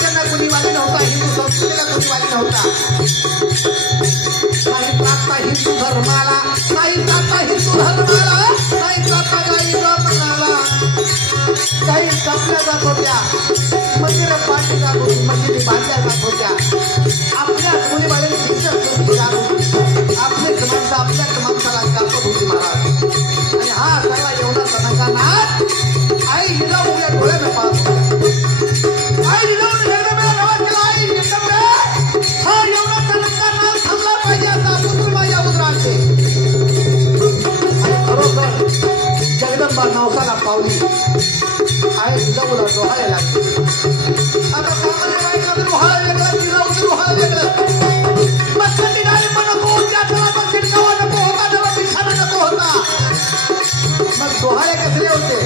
राज्यांना कुणी वाली नव्हता, हिंदू संस्कृतीला कुणी वाली नव्हता. नाही प्राप्ता हिंदू धर्माला, नाही प्राप्ता हिंदू धर्माला, नाही प्राप्ता गाईला मनाला. काही कापल्या जात होत्या, मंदिर बांधली जात होती, मशिदी बांधल्या जात होत्या. आपल्याच मुलीवाल्यांनी शिक्षक होती, आपलेच माणसं आपल्याच माणसाला कापत होती महाराज. आणि हा सगळा एवढा सणाचा नाच आई जिजाऊ उद्या डोळ्यानं पाहत होत्या. आई जिजाऊ जगदंबेला नवाज केला. आई जगदंबे हा एवढा सणाचा नाच थांबला पाहिजे असा पुत्र माझ्या उदराचे. आणि खरोखर जगदंबा नवसाला पावली. आई जिजाऊला डोहाळे लागले. आता सामान्य बायकाचं डोहाळं वेगळं, जिजाऊचं डोहाळं वेगळं. मस्कटी गाडी पण नको, त्या तळाचा शिडकावा नको होता, त्याला बिछाना नको होता. मग डोहाळे कसले होते?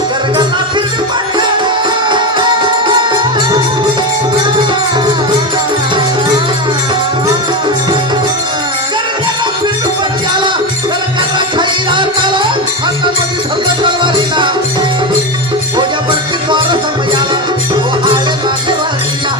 गरगरला फिरली पाठ्या, गरगरला फिरली पाठ्याला, गरगरला खाली राहत आला, हातामध्ये धरलं तलवारीला. ओझ्यावरती द्वार समजाला, डोहाळे मागे वाहिला.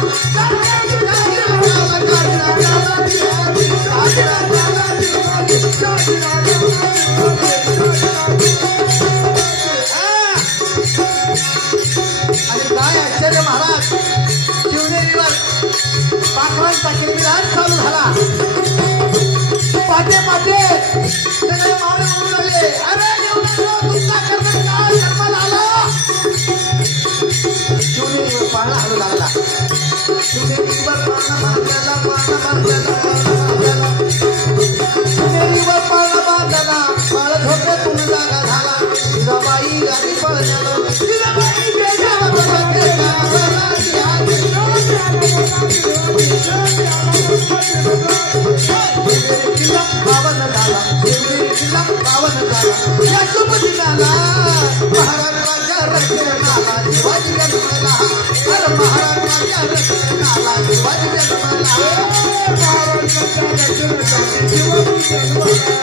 आणि काय आश्चर्य महाराज, शिवनेरीवर पाखरांचा किलबिलाट चालू झाला. पाटे पाटे सगळे मावळे म्हणू लागले, अरे तुमचा कर्म काय जन्माला आला. शिवनेरीवर पाळणा हलू लागला. शिवनेरीवर पाळणा बांधलेला, पाळणा बांधलेला, शिवनेरीवर पाळणा बांधलेला. बाळ झोपेतून जागा झाला. जिजाबाई गाडी पळण्याला, जिजाबाई बेजावर बसल्या. शिवनेरी किल्ला पावन झाला, शिवनेरी किल्ला पावन झाला. या शुभ दिनाला महाराजांच्या रक्षणाला शिवाजी जन्मला. अरे महाराजांच्या रक्षणाला शिवाजी जन्मला. महाराजांच्या रक्षणाला शिवाजी जन्मला.